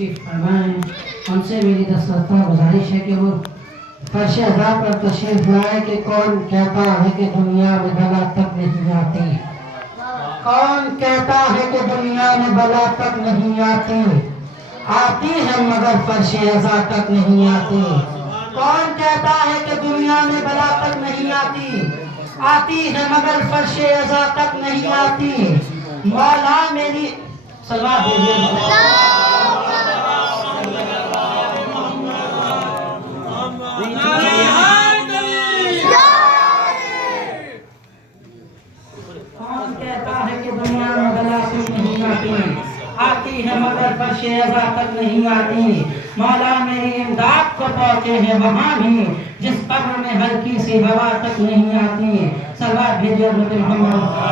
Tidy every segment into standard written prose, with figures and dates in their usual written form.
تشریف فرمائیں. ان سے میری دسترستہ گزارش ہے کہ وہ فرش عذاب پر تشریف لائے کہ کون کہتا ہے کہ دنیا میں بلا تک نہیں آتی. کون کہتا ہے کہ دنیا میں بلا تک نہیں آتی. آتی ہے مگر فرش عذاب تک نہیں آتی. کون کہتا ہے کہ دنیا میں بلا تک نہیں آتی. آتی ہے مگر فرش عذاب تک نہیں آتی. مولا میری صلوات بھیجیے. کون کہتا ہے کہ دنیا میں بلا تک نہیں آتی. آتی ہے مگر فرش عذاب تک نہیں آتی. مولا میری امداد کو پہنچے ہیں وہاں بھی جس قبر میں ہلکی سی ہوا تک نہیں آتی. صلوات بھیجیے حضرت محمد.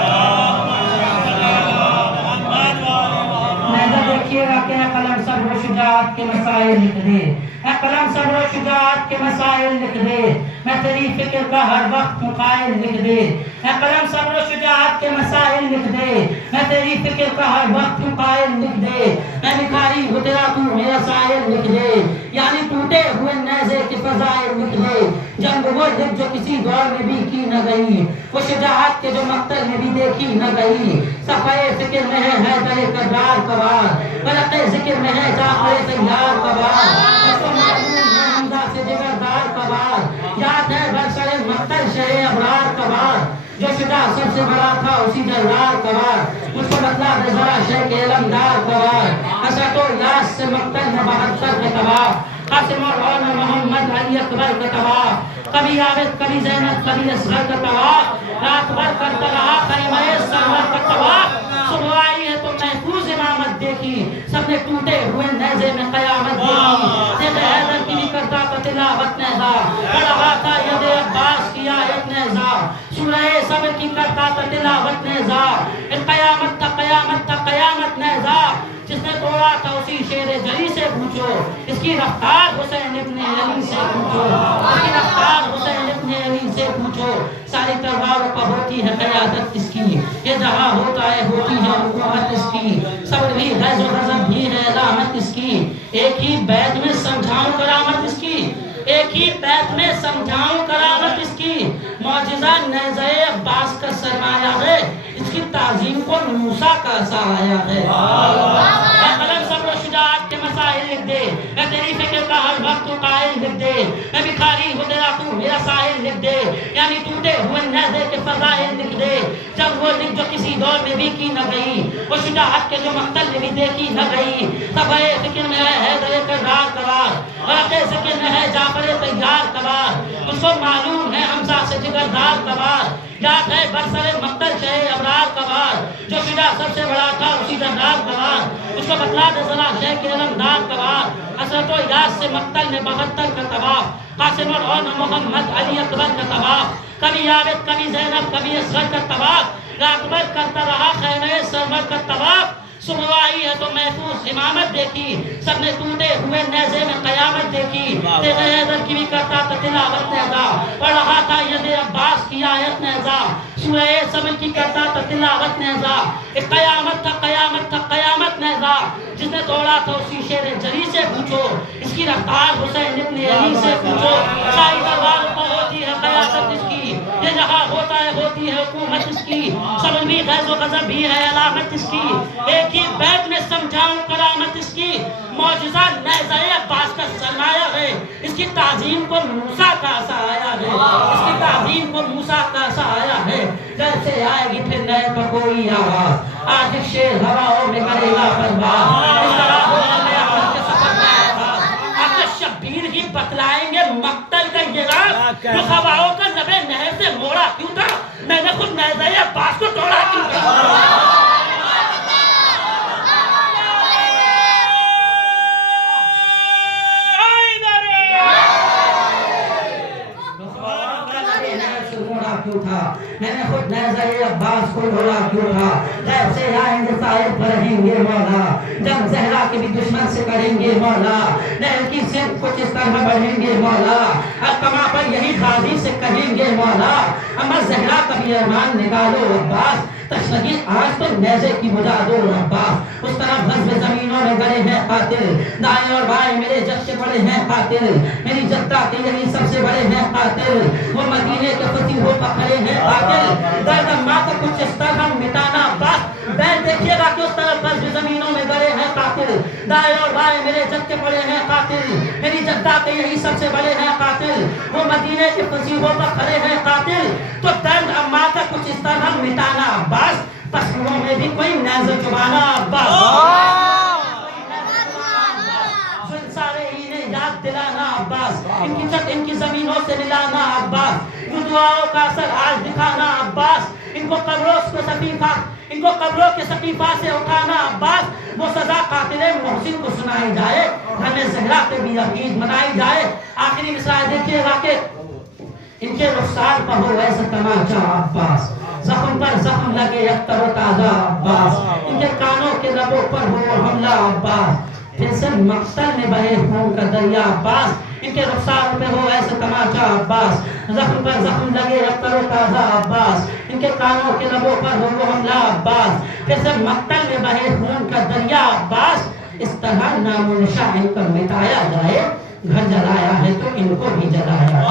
دیکھیے گا کہ قلم صبر و شجاعت کے مسائل لکھ دے. اے قلم صبر و شجاعت کے مسائل لکھ دے. میں تیری فکر کا ہر وقت مقائل لکھ دے. اے قلم صبر و شجاعت کے مسائل لکھ دے. میں تیری فکر کا ہر وقت مقائل لکھ دے. میں بھکاری ہوں تیرا تو میرا سائل لکھ دے. یعنی ٹوٹے ہوئے نیزے کے فضائل لکھ دے. جنگ وہ لکھ جو کسی دور میں بھی کی نہ گئی. وہ شجاعت کے جو مقتل میں بھی دیکھی نہ گئی. صفحے فکر میں ہے حیدر کرار کبار. برق ذکر میں ہے جعفر تیار کبار. اس کو معلوم ہے حمزہ سے جگردار کبار. یاد ہے برسر مقتل شہ ابرار کبار. جو شجاع سب سے بڑا تھا اسی جلال کبار. اس کو بتلا دے ذرا شیخ علمدار کبار. حسرت و یاس سے مقتل میں 72 کے تباہ. قاسم اور محمد علی اکبر کا تباہ. کبھی عابد کبھی زینب کبھی اصغر کا تباہ. رات بھر کرتا رہا خیمہ سرور کا تباہ. صبح آئی ہے تو محفوظ امامت دیکھی. سب نے ٹوٹے ہوئے نیزے میں قیامت دیکھی. سید حیدر کی بھی کرتا تھا تلاوت نیزہ. پڑھ رہا تھا ید عباس کی آیت نیزہ. سورہ صبر کی کرتا تھا تلاوت نیزہ. قیامت تھا قیامت تھا قیامت نیزہ. جس نے توڑا تھا اسی شیر جری سے پوچھو. اس کی رفتار حسین ابن علی سے پوچھو. اس کی رفتار حسین ابن علی سے پوچھو. ساری تلواروں پر ہوتی ہے قیادت اس کی. یہ جہاں ہوتا ہے ہوتی ہے حکومت اس کی. صبر بھی غیظ و غضب بھی ہے علامت اس کی. ایک ہی بیت میں سمجھاؤں کرامت اس کی. ایک ہی بیت میں سمجھاؤں کرامت اس کی. معجزہ نیزہ عباس کا سرمایہ ہے. اس کی تعظیم کو موسیٰ کا سایہ ہے. اے قلم صبر و شجاعت کے مسائل لکھ دے. میں تیری فکر کا ہر وقت قائل لکھ دے. میں بھکاری ہوں تیرا تو میرا سائل لکھ دے. یعنی ٹوٹے ہوئے نیزے کے فضائل لکھ دے. جب وہ لکھ جو کسی دور میں بھی کی نہ گئی. وہ شجاعت کے جو مقتل میں بھی دیکھی نہ گئی. صفحے فکر میں ہے حیدر کرار کبار. برق ذکر میں ہے جعفر تیار کبار. اس کو معلوم ہے حمزہ سے جگردار کبار. یاد ہے برسر مقتل شہ ابرار کبار. جو شجاع سب سے بڑا تھا اسی جلال کبار. اس کو بتلا دے ذرا شیخ علمدار کبار. حسرت و یاس سے مقتل میں 72 کا تباہ. قاسم اور محمد علی اکبر کا تباہ. کبھی عابد کبھی زینب کبھی اصغر کا تباہ. رات بھر کرتا رہا خیمہ سرور کا تباہ. صبح آئی ہے تو محفوظ امامت دیکھی. سب نے ٹوٹے ہوئے نیزے میں قیامت دیکھی. تیرے حیدر کی بھی کرتا تھا تلاوت نیزہ. پڑھ رہا تھا ید عباس کی آیت نیزہ. سورہ صبر کی کرتا تھا تلاوت نیزہ. ایک قیامت تھا قیامت تھا قیامت نیزہ. جس نے توڑا تھا اسی شیر جری سے پوچھو. اس کی رفتار حسین ابن علی سے پوچھو. شاہی دربار پر ہوتی ہے قیادت اس کی. یہ جہاں ہوتا ہے ہوتی ہے حکومت اس کی. صبر بھی غیظ و غضب بھی ہے علامت اس کی. ایک ہی بیت میں سمجھاؤں کرامت اس کی. معجزہ نیزہ عباس کا سرمایہ ہے. اس کی تعظیم کو موسیٰ کا سایہ ہے. اس کی تعظیم کو موسیٰ کا سایہ ہے. گھر سے آئے گی پھر نئے کا کوئی آواز. آج ایک شیر ہواؤں میں کرے گا پرواز. اس طرح ہو قیامت کے سفر کا آغاز. آقا شبیر ہی بتلائیں گے مقتل کا یہ راز. جو ہواؤں کا لبے نہر سے موڑا کیوں تھا. میں نے خود نیزہ عباس کو توڑا کیوں تھا. میں نے خود نیزہ عباس کو ڈھولا کیوں تھا. غیب سے آئیں گے صاحب پر رہیں گے مولا. جب زہرا کے بھی دشمن سے کریں گے مولا. نہر کی سمت کچھ اس طرح بڑھیں گے مولا. القمہ پر یہی غازی سے کہیں گے مولا. اما زہرا کبھی کوئی ارمان نکالو عباس، تشنگی آج تو نیزے کی بجا دو عباس۔ اس طرف غزب زمینوں میں گڑے ہیں قاتل، دائیں اور بائیں میرے جد سے بڑے ہیں قاتل، میری جدہ کے یہی سب سے بڑے ہیں قاتل، وہ مدینے کے فتیحوں پر کھڑے ہیں قاتل، درد ماں کا کچھ اس طرح مٹانا عباس۔ بیل دیکھیے گا کہ اس طرف غزب زمینوں میں گڑے ہیں قاتل، دائیں اور بائیں میرے جد کے بڑے ہیں قاتل، میری جدہ کے یہی سب سے بڑے ہیں قاتل، وہ مدینے کے فتیحوں پر کھڑے ہیں قاتل، تو درد اماں کا کچھ اس طرح مٹانا عباس، پسلوں میں بھی کوئی نیزہ چبانا عباس، سارے ہی نے یاد دلانا عباس، ان کی زمینوں سے ملانا عباس، ان دعاؤں کا اثر آج دکھانا عباس، ان کو قبروں کے سقیفہ سے اٹھانا عباس، وہ سزا قاتل محسن کو سنائی جائے، ہمیں زہرا پہ بھی عید منائی جائے۔ آخری مثال دیکھیے گا کہ ان کے رخسار پر ہو ایسا تماچا عباس، زخم پر زخم لگے اب تر و تازہ عباس، ان کے کانوں کے لبوں پر ہو حملہ عباس، پھر سے مقتل میں بہے خون کا دریا عباس، ان کے رخسار پہ ہو ایسا تماچا عباس، زخم پر زخم لگے اب تر و تازہ عباس، ان کے کانوں کے لبوں پر ہو حملہ عباس، پھر سے مقتل میں بہے خون کا دریا عباس، اس طرح نام و نشان ان کا مٹایا جائے، گھر جلایا ہے تو ان کو بھی جلایا جائے۔